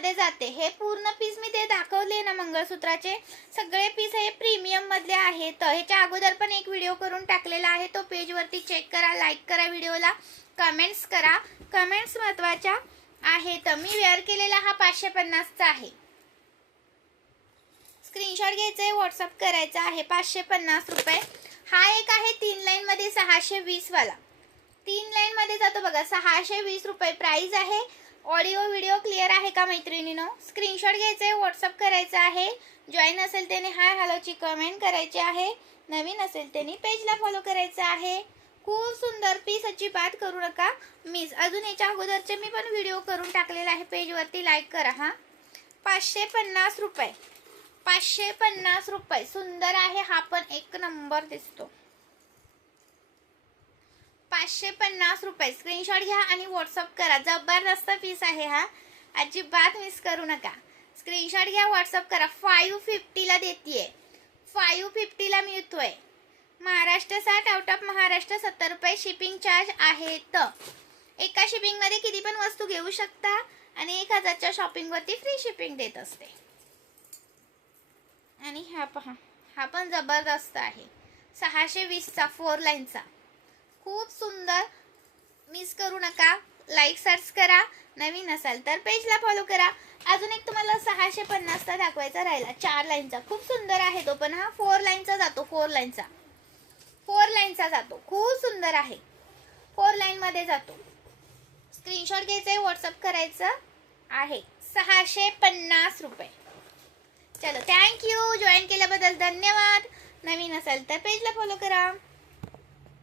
मध्ये जाते। हे पूर्ण पीस मी ते दाखवले ना मंगळसूत्राचे, सगळे पीस हे प्रीमियम मधले आहेत। ह्याच्या अगोदर पण एक व्हिडिओ करून टाकलेला आहे, तो पेज वरती चेक करा, लाईक करा व्हिडिओला, कमेंट्स करा। कमेंट्स महत्वाच्या आहेत। मी वेअर केलेला हा 550 चा आहे। स्क्रीनशॉट घ्यायचा आहे, व्हॉट्सअप करायचा आहे। 550 रुपये। हा एक आहे 3 लाईन मध्ये 620 वाला, 3 लाईन मध्ये जातो बघा, 620 रुपये प्राइस आहे। ऑडिओ व्हिडिओ क्लिअर आहे का मैत्रिणींनो? स्क्रीनशॉट घ्यायचा आहे, व्हॉट्सअप करायचा आहे। जॉईन असेल त्याने हाय हॅलोची कमेंट करायची आहे, नवीन असेल त्याने पेजला फॉलो करायचं आहे। खूप सुंदर पीस, अजिबात करू नका मिस। अजून याच्या अगोदरचे मी पण व्हिडिओ करून टाकलेला आहे, पेज वरती लाईक करा हा। 550 रुपये, 550 रुपये। सुंदर आहे, हा पण एक नंबर दिसतो। 550 रुपये। स्क्रीनशॉट घ्या आणि व्हॉट्सअप करा। जबरदस्त पीस आहे हा, अजिबात मिस करू नका। स्क्रीनशॉट घ्या, व्हॉट्सअप करा। 550 ला देतीये, 550 ला मिळतोय। महाराष्ट्र 60, आउट ऑफ महाराष्ट्र 70 रुपये शिपिंग चार्ज आहेत। एका शिपिंग मध्ये किती पण वस्तू घेऊ शकता आणि 1000च्या शॉपिंग वरती फ्री शिपिंग देत असते। आणि हा पहा, हा पण जबरदस्त आहे, 620 चा 4 लाईनचा। खूप सुंदर, मिस करू नका। लाईक सर्च करा, नवीन असाल तर पेजला फॉलो करा। अजून एक तुम्हाला 650 चा दाखवायचा राहिला, 4 लाईनचा। खूप सुंदर आहे तो पण, हा 4 लाईनचा जातो, 4 लाईनचा, 4 लाईनचा जातो। खूप सुंदर आहे, 4 लाईन मध्ये जातो। स्क्रीनशॉट घ्यायचा आहे, व्हॉट्सअप करायचं आहे। 650 रुपये। चलो, थँक्यू। जॉईन केल्याबद्दल धन्यवाद। नवीन असाल तर पेजला फॉलो करा।